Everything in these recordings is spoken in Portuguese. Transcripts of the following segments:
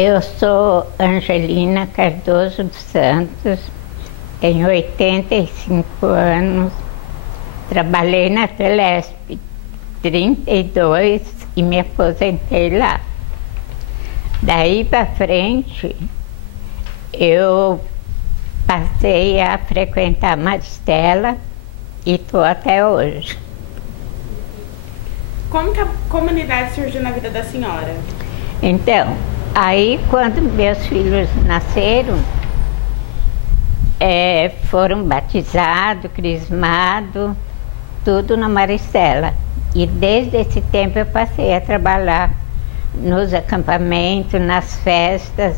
Eu sou Angelina Cardoso dos Santos, tenho 85 anos, trabalhei na Telesp 32 e me aposentei lá. Daí para frente, eu passei a frequentar Maristela e estou até hoje. Como que a comunidade surgiu na vida da senhora? Então, aí quando meus filhos nasceram, foram batizados, crismados, tudo na Maristela. E desde esse tempo eu passei a trabalhar nos acampamentos, nas festas,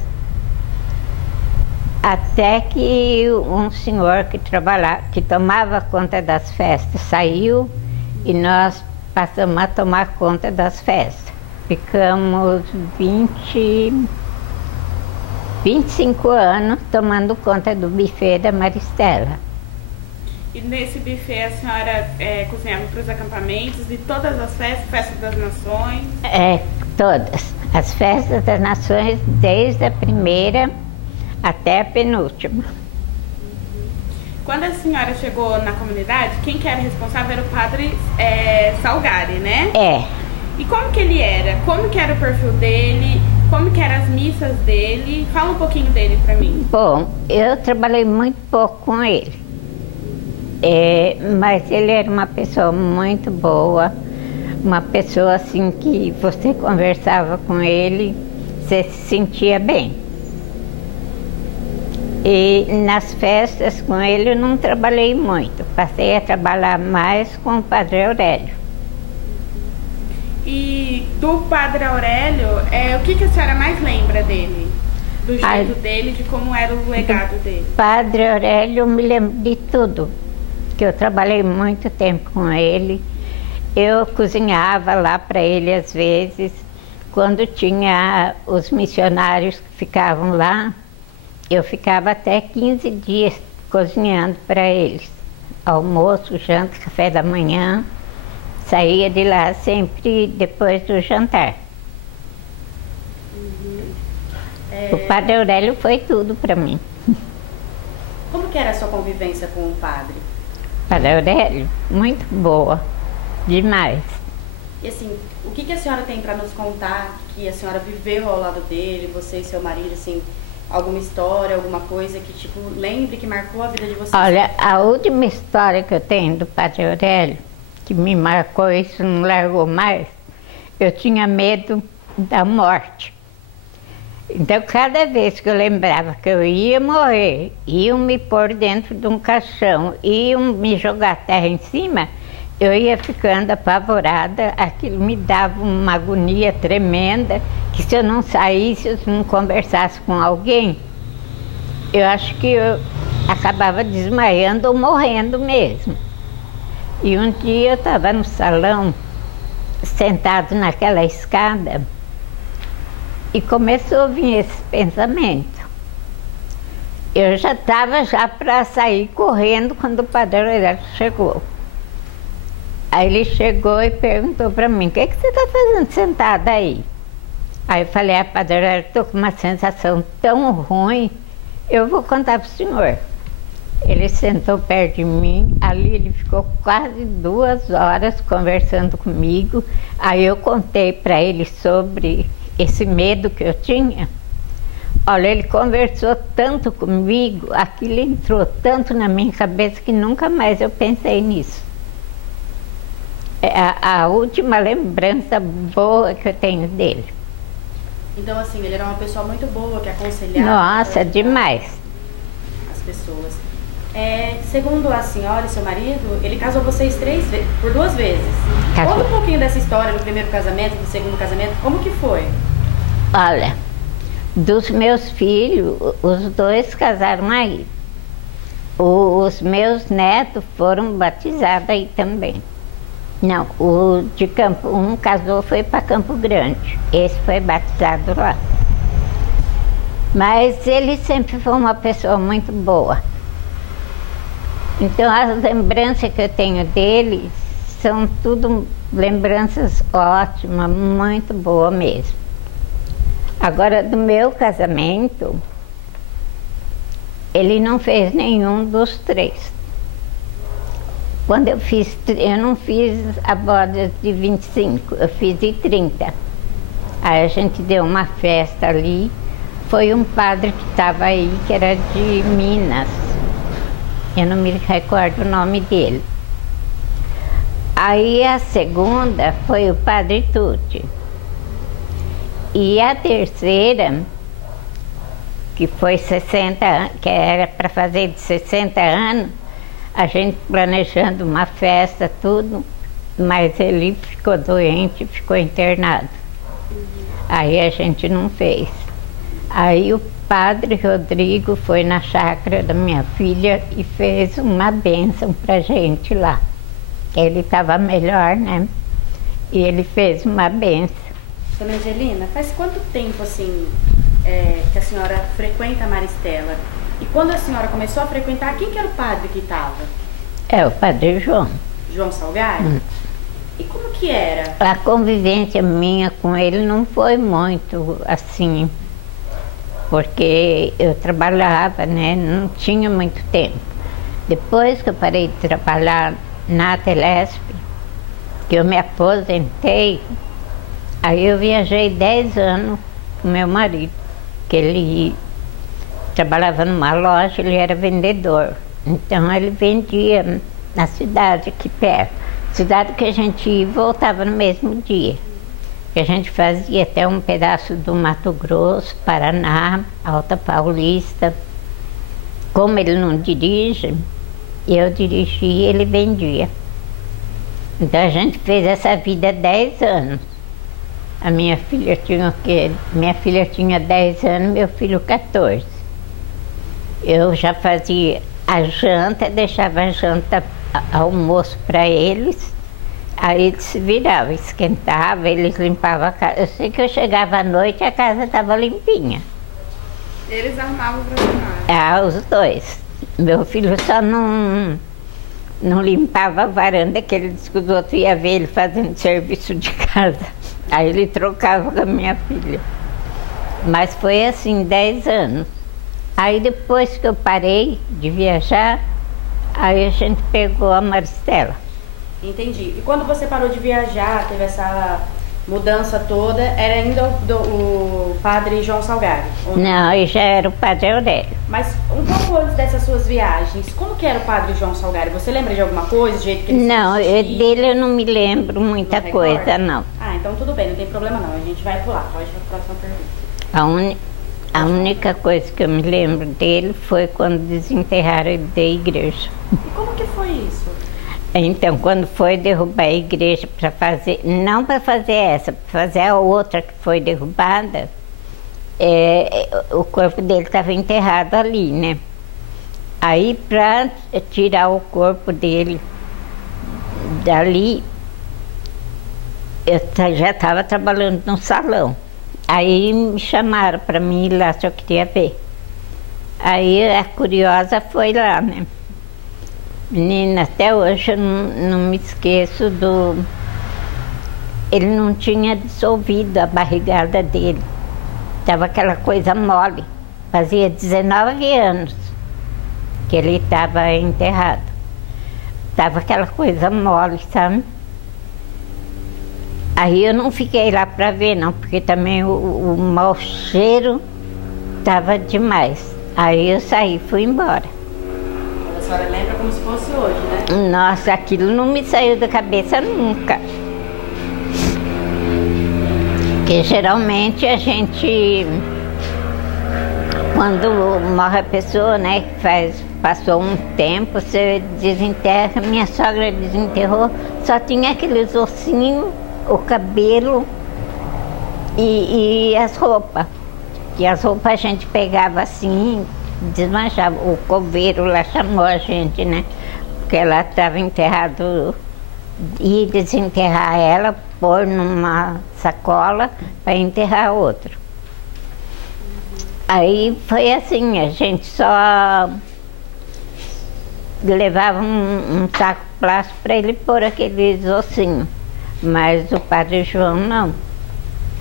até que um senhor que tomava conta das festas saiu e nós passamos a tomar conta das festas. Ficamos 25 anos tomando conta do buffet da Maristela. E nesse buffet a senhora cozinhava para os acampamentos e todas as festas, Festa das Nações? Todas. As festas das nações, desde a primeira até a penúltima. Quando a senhora chegou na comunidade, quem que era responsável era o padre Salgari, né? E como que ele era? Como que era o perfil dele? Como que eram as missas dele? Fala um pouquinho dele para mim. Bom, eu trabalhei muito pouco com ele. Mas ele era uma pessoa muito boa, uma pessoa assim que você conversava com ele, você se sentia bem. E nas festas com ele eu não trabalhei muito, passei a trabalhar mais com o Padre Aurélio. E do Padre Aurélio, o que a senhora mais lembra dele? Do jeito dele, de como era o legado dele? Padre Aurélio, eu me lembro de tudo, que eu trabalhei muito tempo com ele. Eu cozinhava lá para ele às vezes, quando tinha os missionários que ficavam lá, eu ficava até 15 dias cozinhando para eles. Almoço, janta, café da manhã, saía de lá sempre depois do jantar. O Padre Aurélio foi tudo para mim. Como que era a sua convivência com o padre? Padre Aurélio, muito boa, demais. E assim, o que a senhora tem para nos contar que a senhora viveu ao lado dele, você e seu marido, assim, alguma história, alguma coisa que, tipo, lembre, que marcou a vida de vocês? Olha, a última história que eu tenho do Padre Aurélio, que me marcou, isso não largou mais, eu tinha medo da morte. Então, cada vez que eu lembrava que eu ia morrer, iam me pôr dentro de um caixão, iam me jogar terra em cima, eu ia ficando apavorada, aquilo me dava uma agonia tremenda, que se eu não saísse, se eu não conversasse com alguém, eu acho que eu acabava desmaiando ou morrendo mesmo. E um dia eu estava no salão, sentado naquela escada, e começou a vir esse pensamento. Eu já estava para sair correndo quando o Padre Aurélio chegou. Aí ele chegou e perguntou para mim, o que você está fazendo sentada aí? Aí eu falei, Padre Aurélio, estou com uma sensação tão ruim, eu vou contar para o senhor. Ele sentou perto de mim, ali ele ficou quase 2 horas conversando comigo. Aí eu contei para ele sobre esse medo que eu tinha. Olha, ele conversou tanto comigo, aquilo entrou tanto na minha cabeça que nunca mais eu pensei nisso. É a última lembrança boa que eu tenho dele. Então, assim, ele era uma pessoa muito boa, que aconselhava... Nossa, demais. As pessoas. Segundo a senhora e seu marido, ele casou vocês por 2 vezes. Casou. Conta um pouquinho dessa história do primeiro casamento, do segundo casamento, como que foi? Olha, dos meus filhos, os 2 casaram aí. Os meus netos foram batizados aí também. Não, o de um casou, foi para Campo Grande. Esse foi batizado lá. Mas ele sempre foi uma pessoa muito boa. Então as lembranças que eu tenho dele são tudo lembranças ótimas, muito boas mesmo. Agora, do meu casamento, ele não fez nenhum dos 3. Quando eu não fiz a boda de 25, eu fiz de 30. Aí a gente deu uma festa ali, foi um padre que estava aí, que era de Minas. Eu não me recordo o nome dele. Aí a segunda foi o padre Tucci. E a terceira, que foi 60, que era para fazer de 60 anos, a gente planejando uma festa, tudo, mas ele ficou doente, ficou internado. Aí a gente não fez. Aí o padre Rodrigo foi na chácara da minha filha e fez uma bênção pra gente lá. Ele estava melhor, né? E ele fez uma bênção. Dona Angelina, faz quanto tempo, assim, que a senhora frequenta a Maristela? E quando a senhora começou a frequentar, quem que era o padre que estava? É o padre João. João Salgari? E como que era? A convivência minha com ele não foi muito assim, porque eu trabalhava, né? Não tinha muito tempo. Depois que eu parei de trabalhar na Telesp, que eu me aposentei, aí eu viajei 10 anos com meu marido, que ele trabalhava numa loja, ele era vendedor. Então ele vendia na cidade aqui perto. Cidade que a gente ia e voltava no mesmo dia. Que a gente fazia até um pedaço do Mato Grosso, Paraná, Alta Paulista. Como ele não dirige, eu dirigia e ele vendia. Então a gente fez essa vida 10 anos. A minha filha tinha o quê? Minha filha tinha 10 anos, meu filho 14. Eu já fazia a janta, deixava a janta, almoço para eles, aí eles se viravam, esquentavam, eles limpavam a casa. Eu sei que eu chegava à noite e a casa estava limpinha. Eles arrumavam para arrumar? Ah, os dois. Meu filho só não limpava a varanda, que ele disse que os outros iam ver ele fazendo serviço de casa. Aí ele trocava com a minha filha. Mas foi assim, 10 anos. Aí depois que eu parei de viajar, aí a gente pegou a Maristela. Entendi. E quando você parou de viajar, teve essa mudança toda, era ainda o padre João Salgari? Não, eu já era o padre Aurélio. Mas um pouco antes dessas suas viagens, como que era o padre João Salgari? Você lembra de alguma coisa, do jeito que ele Não, se vestia? dele eu não me lembro muita coisa, não. Ah, então tudo bem, não tem problema não. A gente vai pular. Pode ir para a próxima pergunta. A única coisa que eu me lembro dele foi quando desenterraram ele da igreja. E como que foi isso? Então, quando foi derrubar a igreja para fazer, não para fazer essa, para fazer a outra que foi derrubada, o corpo dele estava enterrado ali, né? Aí, para tirar o corpo dele dali, eu já estava trabalhando no salão. Aí me chamaram para mim ir lá se eu queria ver. Aí a curiosa foi lá, né? Menina, até hoje eu não me esqueço do... Ele não tinha dissolvido a barrigada dele. Estava aquela coisa mole. Fazia 19 anos que ele estava enterrado. Estava aquela coisa mole, sabe? Aí eu não fiquei lá para ver, não, porque também o mau cheiro estava demais. Aí eu saí e fui embora. A senhora lembra como se fosse hoje, né? Nossa, aquilo não me saiu da cabeça nunca. Porque geralmente a gente, quando morre a pessoa, né, passou um tempo, você desenterra. Minha sogra desenterrou, só tinha aqueles ossinhos, o cabelo e as roupas. E as roupas a gente pegava assim, desmanchava. O coveiro lá chamou a gente, né? Porque ela estava enterrada, ia desenterrar ela, pôr numa sacola para enterrar outro. Aí foi assim, a gente só levava um saco plástico para ele pôr aqueles ossinhos. Mas o padre João não.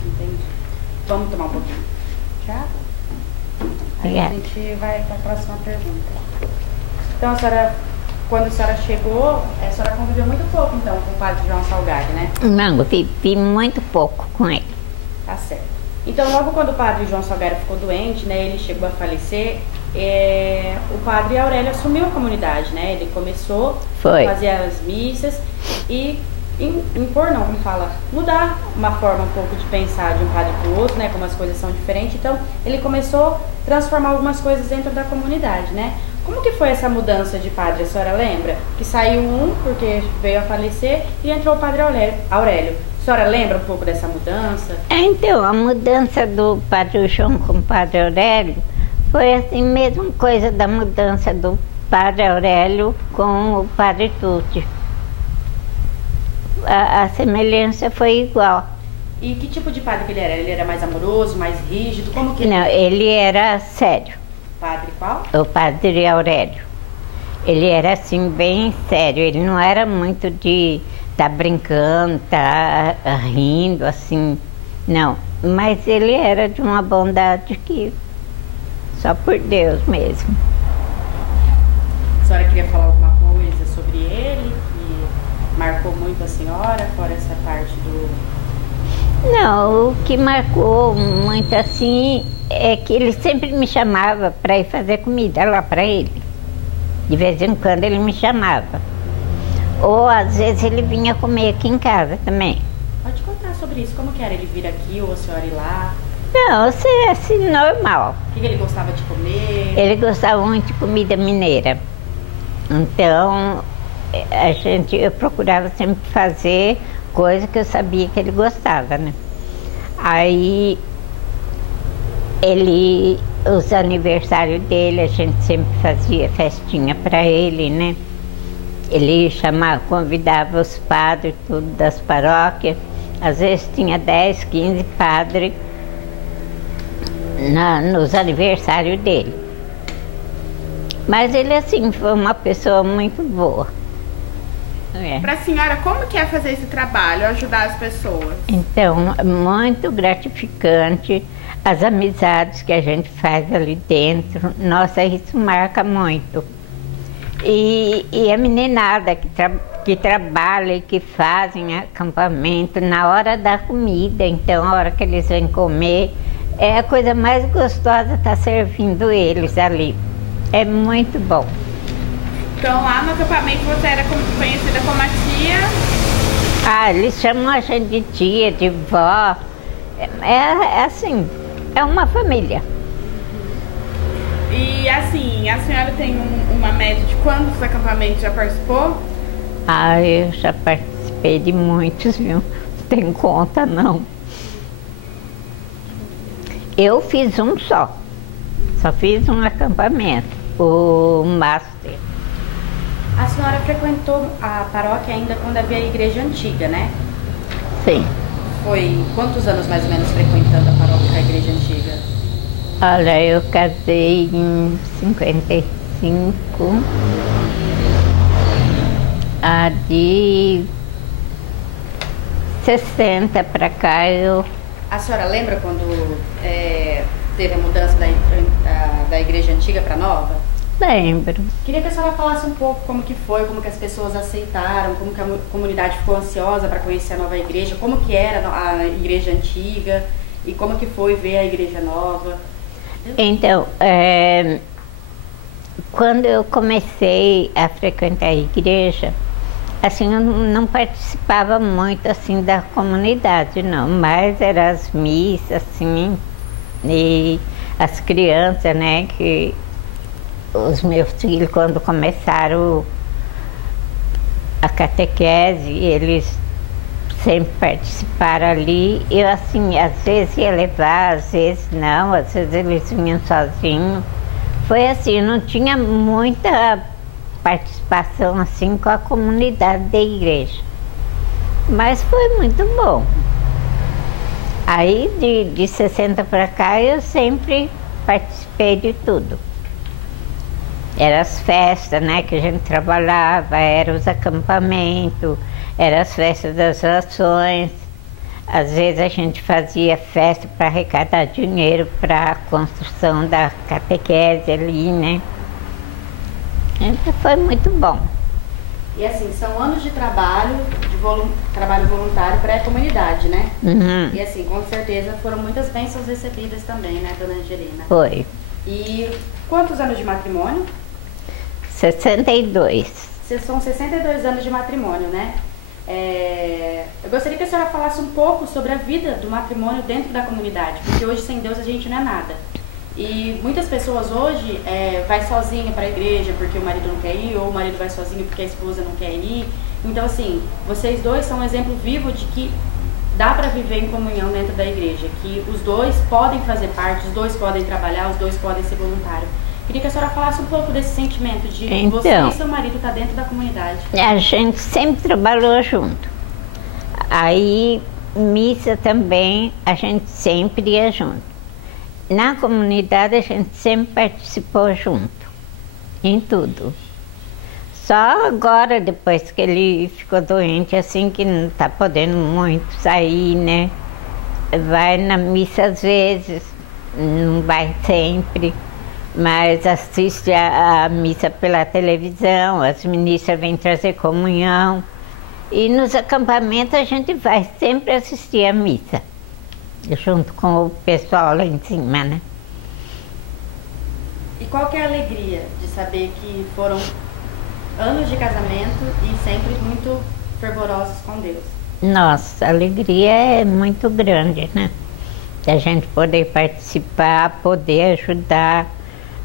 Entendi. Vamos tomar um pouquinho. Tiago. Aí a gente vai para a próxima pergunta. Então, a senhora, quando a senhora chegou, a senhora conviveu muito pouco, então, com o padre João Salgari, né? Não, eu vivi muito pouco com ele. Tá certo. Então, logo quando o padre João Salgari ficou doente, né, ele chegou a falecer, o padre Aurélio assumiu a comunidade, né? Ele começou a fazer as missas e impor, não, como fala, mudar uma forma um pouco de pensar de um padre para o outro, né? Como as coisas são diferentes. Então, ele começou a transformar algumas coisas dentro da comunidade, né? Como que foi essa mudança de padre, a senhora lembra? Que saiu um, porque veio a falecer, e entrou o padre Aurélio. A senhora lembra um pouco dessa mudança? Então, a mudança do padre João com o padre Aurélio foi assim mesmo, coisa da mudança do padre Aurélio com o padre Tucci. A semelhança foi igual. E que tipo de padre que ele era? Ele era mais amoroso, mais rígido? Como que ele... Não, ele era sério. Padre qual? O padre Aurélio. Ele era assim bem sério, ele não era muito de estar brincando, estar rindo assim, não. Mas ele era de uma bondade que só por Deus mesmo. A senhora queria falar alguma coisa sobre ele que marcou muito a senhora, fora essa parte do... Não, o que marcou muito assim é que ele sempre me chamava para ir fazer comida lá para ele. De vez em quando ele me chamava. Ou às vezes ele vinha comer aqui em casa também. Pode contar sobre isso, como que era ele vir aqui ou a senhora ir lá? Não, assim, normal. O que ele gostava de comer? Ele gostava muito de comida mineira. Então, eu procurava sempre fazer coisa que eu sabia que ele gostava, né? Aí, os aniversários dele, a gente sempre fazia festinha para ele, né? Ele convidava os padres, tudo das paróquias. Às vezes tinha 10, 15 padres nos aniversários dele. Mas ele, assim, foi uma pessoa muito boa. Para a senhora, como que é fazer esse trabalho, ajudar as pessoas? Então, muito gratificante. As amizades que a gente faz ali dentro, nossa, isso marca muito. E a meninada que trabalha e que fazem acampamento na hora da comida, então a hora que eles vêm comer, é a coisa mais gostosa estar servindo eles ali. É muito bom. Então lá no acampamento você era conhecida como a tia? Ah, eles chamam a gente de tia, de vó. É assim, é uma família. E assim, a senhora tem uma média de quantos acampamentos já participou? Ah, eu já participei de muitos, viu? Não tem conta, não. Eu fiz um só fiz um acampamento, o Master. A senhora frequentou a paróquia ainda quando havia a igreja antiga, né? Sim. Foi quantos anos mais ou menos frequentando a paróquia da igreja antiga? Olha, eu casei em 55. De 60 para cá eu... A senhora lembra quando teve a mudança da igreja antiga para nova? Lembro. Queria que a senhora falasse um pouco como que foi, como que as pessoas aceitaram, como que a comunidade ficou ansiosa para conhecer a nova igreja, como que era a igreja antiga e como que foi ver a igreja nova. Então, quando eu comecei a frequentar a igreja, assim, eu não participava muito assim da comunidade, não, mas eram as missas, assim, e as crianças, né, que os meus filhos, quando começaram a catequese, eles sempre participaram ali. Eu, assim, às vezes ia levar, às vezes não, às vezes eles vinham sozinhos. Foi assim, não tinha muita participação assim com a comunidade da igreja. Mas foi muito bom. Aí, de 60 para cá, eu sempre participei de tudo. Eram as festas, né, que a gente trabalhava, eram os acampamentos, eram as festas das orações. Às vezes a gente fazia festa para arrecadar dinheiro para a construção da catequese ali, né? Então foi muito bom. E assim, são anos de trabalho, trabalho voluntário para a comunidade, né? Uhum. E assim, com certeza foram muitas bênçãos recebidas também, né, dona Angelina? Foi. E quantos anos de matrimônio? 62. São 62 anos de matrimônio, né? Eu gostaria que a senhora falasse um pouco sobre a vida do matrimônio dentro da comunidade, porque hoje sem Deus a gente não é nada. E muitas pessoas hoje vai sozinha para a igreja porque o marido não quer ir, ou o marido vai sozinho porque a esposa não quer ir. Então assim, vocês dois são um exemplo vivo de que dá para viver em comunhão dentro da igreja, que os dois podem fazer parte, os dois podem trabalhar, os dois podem ser voluntários. Queria que a senhora falasse um pouco desse sentimento de você e seu marido estar dentro da comunidade. A gente sempre trabalhou junto. Aí, missa também, a gente sempre ia junto. Na comunidade, a gente sempre participou junto, em tudo. Só agora, depois que ele ficou doente, assim, que não está podendo muito sair, né? Vai na missa às vezes, não vai sempre. Mas assiste a missa pela televisão, as ministras vêm trazer comunhão. E nos acampamentos a gente vai sempre assistir a missa, junto com o pessoal lá em cima, né? E qual que é a alegria de saber que foram anos de casamento e sempre muito fervorosos com Deus? Nossa, a alegria é muito grande, né? De a gente poder participar, poder ajudar.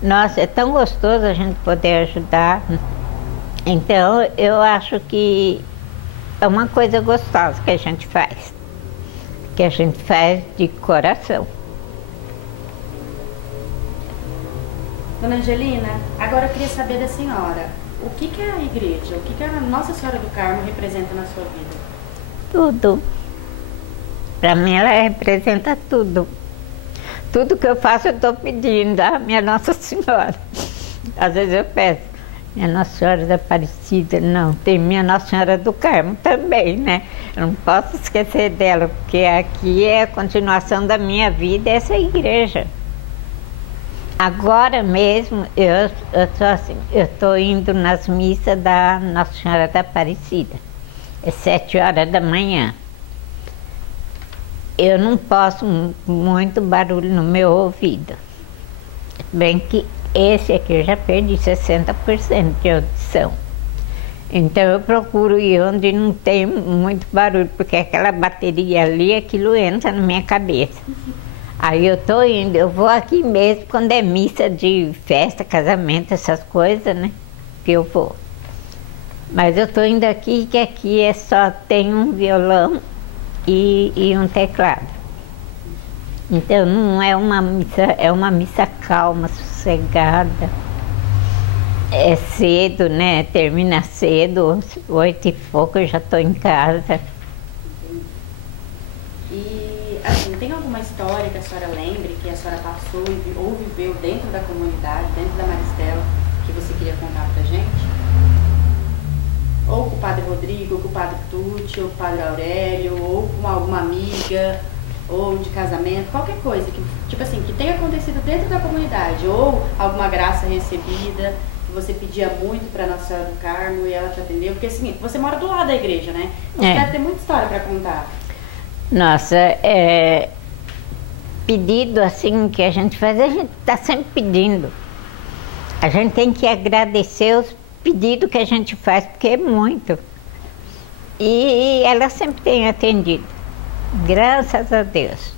Nossa, é tão gostoso a gente poder ajudar. Então, eu acho que é uma coisa gostosa que a gente faz de coração. Dona Angelina, agora eu queria saber da senhora, o que é a igreja, o que a Nossa Senhora do Carmo representa na sua vida? Tudo. Para mim ela representa tudo. Tudo que eu faço eu estou pedindo a minha Nossa Senhora. Às vezes eu peço, minha Nossa Senhora da Aparecida, não, tem minha Nossa Senhora do Carmo também, né? Eu não posso esquecer dela, porque aqui é a continuação da minha vida, essa igreja. Agora mesmo, eu estou indo nas missas da Nossa Senhora da Aparecida. É 7 horas da manhã. Eu não posso muito barulho no meu ouvido. Bem que esse aqui eu já perdi 60% de audição. Então eu procuro ir onde não tem muito barulho, porque aquela bateria ali, aquilo entra na minha cabeça. Aí eu tô indo, eu vou aqui mesmo quando é missa de festa, casamento, essas coisas, né? Que eu vou. Mas eu tô indo aqui, que aqui só tem um violão e um teclado. Então não é uma missa, é uma missa calma, sossegada. É cedo, né? Termina cedo, 8 e pouco eu já estou em casa. E assim, tem alguma história que a senhora lembre, que a senhora passou ou viveu dentro da comunidade, dentro da Maristela, que você queria contar pra gente? Ou com o Padre Rodrigo, ou com o Padre Tucci, ou com o Padre Aurélio, ou com alguma amiga, ou de casamento, qualquer coisa que, tipo assim, que tenha acontecido dentro da comunidade, ou alguma graça recebida, que você pedia muito para Nossa Senhora do Carmo e ela te atendeu, porque assim, você mora do lado da igreja, né? Você deve ter muita história para contar. Nossa, pedido assim que a gente faz, a gente está sempre pedindo. A gente tem que agradecer os pedidos que a gente faz, porque é muito. E ela sempre tem atendido, graças a Deus.